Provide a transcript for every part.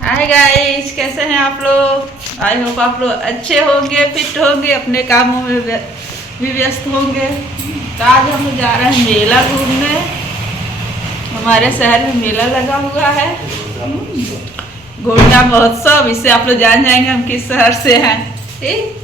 Hi guys, कैसे हैं आप लोग। आई होप आप लोग अच्छे होंगे, फिट होंगे, अपने कामों में भी व्यस्त होंगे। तो आज हम लोग जा रहे हैं मेला घूमने। हमारे शहर में मेला लगा हुआ है, गोंडा महोत्सव। इससे आप लोग जान जाएंगे हम किस शहर से हैं। ठीक,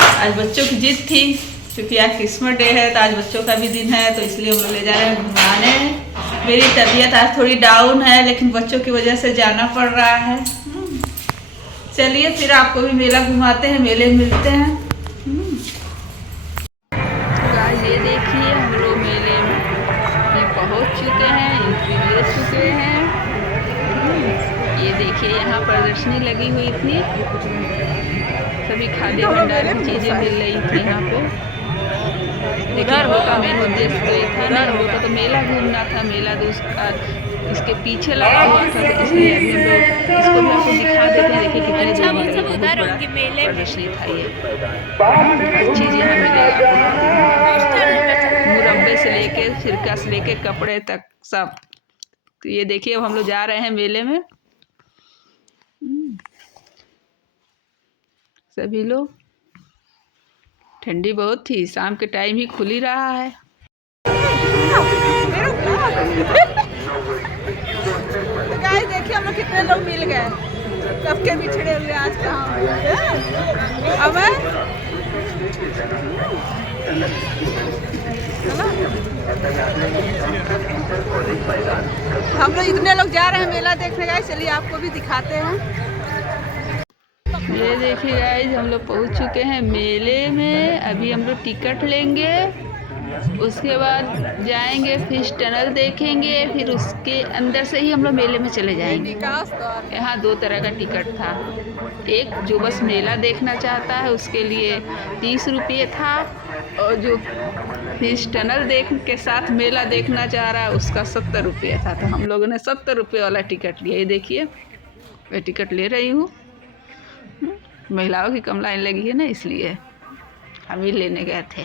आज बच्चों की जिद थी क्योंकि आज क्रिसमस डे है, तो आज बच्चों का भी दिन है, तो इसलिए हम लोग ले जा रहे हैं घुमाने। मेरी तबीयत आज थोड़ी डाउन है, लेकिन बच्चों की वजह से जाना पड़ रहा है। चलिए फिर आपको भी मेला घुमाते हैं, मेले में मिलते हैं। ये देखिए, हम लोग मेले में पहुंच चुके हैं, एंट्री ले चुके हैं। ये देखिए, यहाँ प्रदर्शनी लगी हुई थी, सभी खाद्य भंडार की चीजें मिल रही थी यहाँ पे। लेकिन हम लोग का मेन उद्देश्य तो ये था नहीं, हम लोग को तो मेला घूमना था। मेला तो इसके पीछे लगा हुआ था, तो इसलिए अभी हम लोग इसको भी आपको दिखा देते हैं। देखिए कितने दूर तक बहुत बड़ा प्रदर्शनी था। ये हर चीज यहाँ मिलेगा आपको, मुरब्बे से लेके सिरका से लेके कपड़े तक सब। तो ये देखिए, अब हम लोग जा रहे हैं मेले में। सभी लोग, ठंडी बहुत थी, शाम के टाइम ही खुल ही रहा है। तो गाइस देखिए, हम लोग कितने लोग मिल गए, सबके बिछड़े हुए आज कहाँ अब हम लोग इतने लोग जा रहे हैं मेला देखने। गाइस चलिए आपको भी दिखाते हैं। ये देखिए गाइस, हम लोग पहुंच चुके हैं मेले में। अभी हम लोग टिकट लेंगे, उसके बाद जाएंगे फिश टनल देखेंगे, फिर उसके अंदर से ही हम लोग मेले में चले जाएंगे। यहाँ 2 तरह का टिकट था। एक जो बस मेला देखना चाहता है उसके लिए 30 रुपये था, और जो फिश टनल देख के साथ मेला देखना चाह रहा है उसका 70 रुपये था। तो हम लोगों ने 70 रुपये वाला टिकट लिया। ये देखिए, मैं टिकट ले रही हूँ। महिलाओं की कम लाइन लगी है ना, इसलिए हम ही लेने गए थे।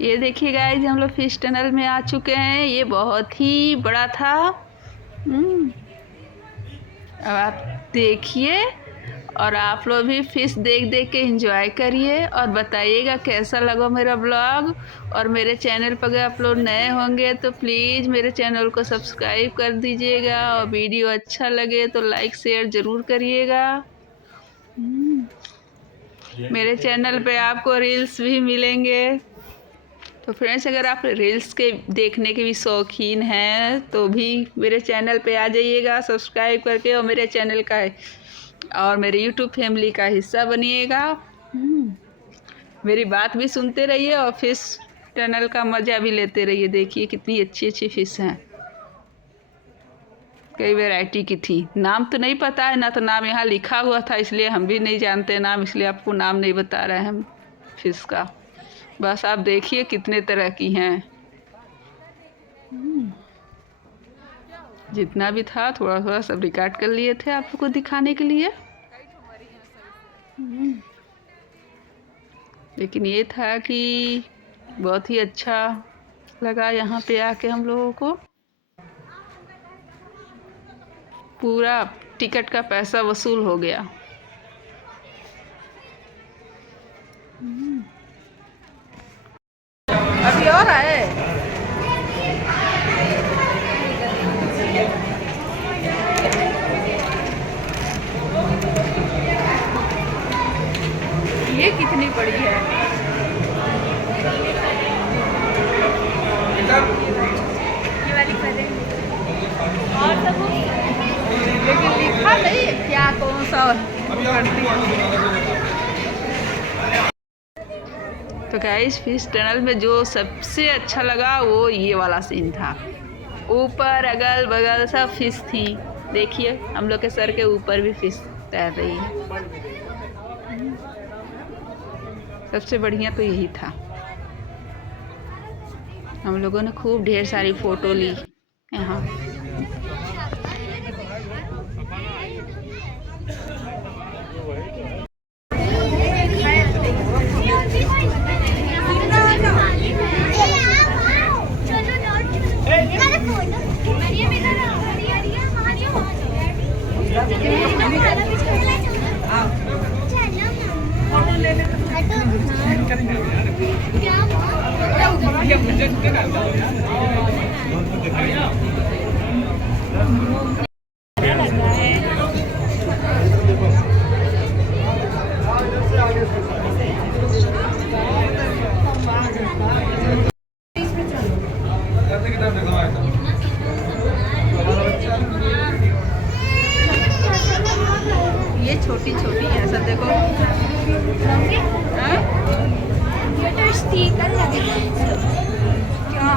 ये देखिए गाइस, हम लोग फिश टनल में आ चुके हैं। ये बहुत ही बड़ा था। अब आप देखिए, और आप लोग भी फिश देख देख के एंजॉय करिए और बताइएगा कैसा लगा मेरा ब्लॉग। और मेरे चैनल पर अगर आप लोग नए होंगे तो प्लीज़ मेरे चैनल को सब्सक्राइब कर दीजिएगा, और वीडियो अच्छा लगे तो लाइक शेयर ज़रूर करिएगा। मेरे चैनल पे आपको रील्स भी मिलेंगे। तो फ्रेंड्स, अगर आप रील्स के देखने के भी शौकीन हैं तो भी मेरे चैनल पे आ जाइएगा सब्सक्राइब करके, और मेरे चैनल का और मेरे YouTube फैमिली का हिस्सा बनिएगा। मेरी बात भी सुनते रहिए और फिश टनल का मज़ा भी लेते रहिए। देखिए कितनी अच्छी अच्छी फिश हैं, कई वैरायटी की थी। नाम तो नहीं पता है ना, तो नाम यहाँ लिखा हुआ था, इसलिए हम भी नहीं जानते नाम, इसलिए आपको नाम नहीं बता रहे हैं हम फिश का। बस आप देखिए कितने तरह की हैं। जितना भी था थोड़ा थोड़ा सब रिकॉर्ड कर लिए थे आपको दिखाने के लिए। लेकिन ये था कि बहुत ही अच्छा लगा यहाँ पे आके हम लोगों को। पूरा टिकट का पैसा वसूल हो गया। अभी और आए। ये कितनी बड़ी है, ये वाली और सब, लेकिन लिखा नहीं क्या कौन सा करती है। तो गाइस, फिश टनल में जो सबसे अच्छा लगा वो ये वाला सीन था। ऊपर अगल बगल सब फिश थी। देखिए, हम लोग के सर के ऊपर भी फिश तैर रही है। सबसे बढ़िया तो यही था। हम लोगों ने खूब ढेर सारी फ़ोटो ली यहाँ। ये छोटी छोटी है सब, देखो। हाँ? ये तो स्टिकर लगे क्या?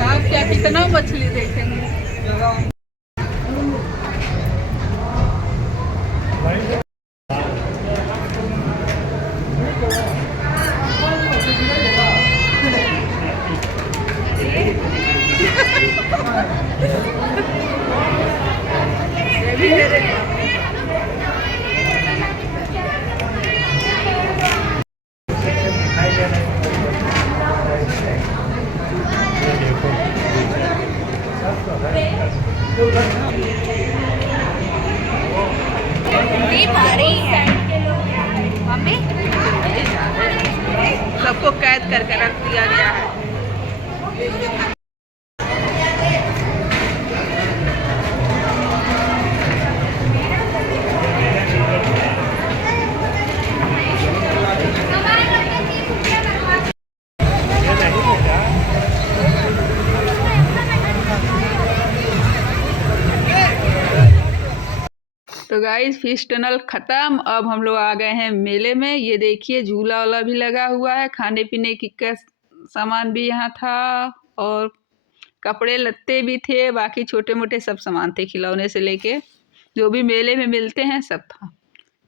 आप क्या कितना मछली देखेंगे। ये भी मेरे मम्मी सबको कैद करके रख दिया गया है। तो गाइस फिश टनल ख़त्म। अब हम लोग आ गए हैं मेले में। ये देखिए झूला वाला भी लगा हुआ है, खाने पीने की का सामान भी यहाँ था, और कपड़े लत्ते भी थे, बाकी छोटे मोटे सब सामान थे, खिलौने से लेके जो भी मेले में मिलते हैं सब था।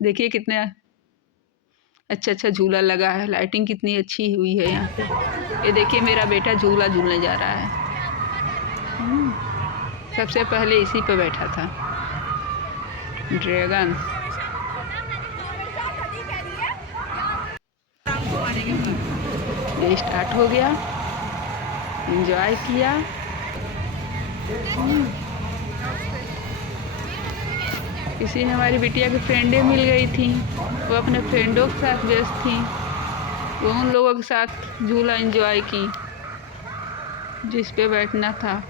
देखिए कितने अच्छा अच्छा झूला लगा है, लाइटिंग कितनी अच्छी हुई है यहाँ पे। ये देखिए मेरा बेटा झूला झूलने जा रहा है। सबसे पहले इसी पे बैठा था, ड्रैगन। ये स्टार्ट हो गया, एंजॉय किया। किसी ने हमारी बिटिया की फ्रेंडें मिल गई थी, वो अपने फ्रेंडों के साथ व्यस्त थी, वो उन लोगों के साथ झूला एंजॉय की जिस पे बैठना था।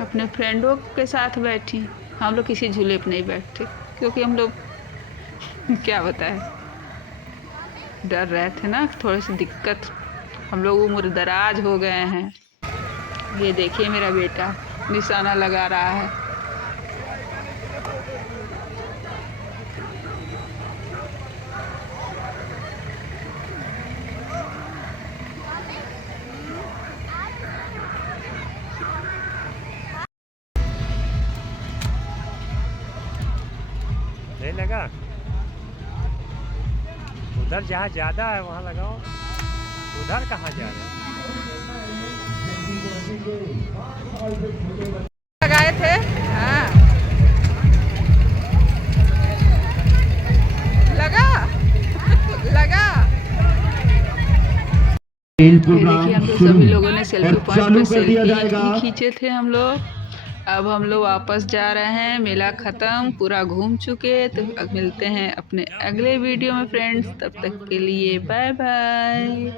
अपने फ्रेंडों के साथ बैठी, हम लोग किसी झूले पे नहीं बैठते क्योंकि हम लोग क्या बताएं, डर रहे थे ना, थोड़ी सी दिक्कत, हम लोग उम्र दराज हो गए हैं। ये देखिए मेरा बेटा निशाना लगा रहा है। नहीं लगा, उधर जहाँ ज़्यादा है वहाँ लगाओ, उधर कहाँ जा रहे हैं? लगाए थे। हाँ लगा लगा। ये देखिए हम लोग सभी लोगों ने सेल्फी पॉइंट पे सेल्फी खींचे थे हम लोग। अब हम लोग वापस जा रहे हैं, मेला ख़त्म, पूरा घूम चुके। तो अब मिलते हैं अपने अगले वीडियो में फ्रेंड्स, तब तक के लिए बाय बाय।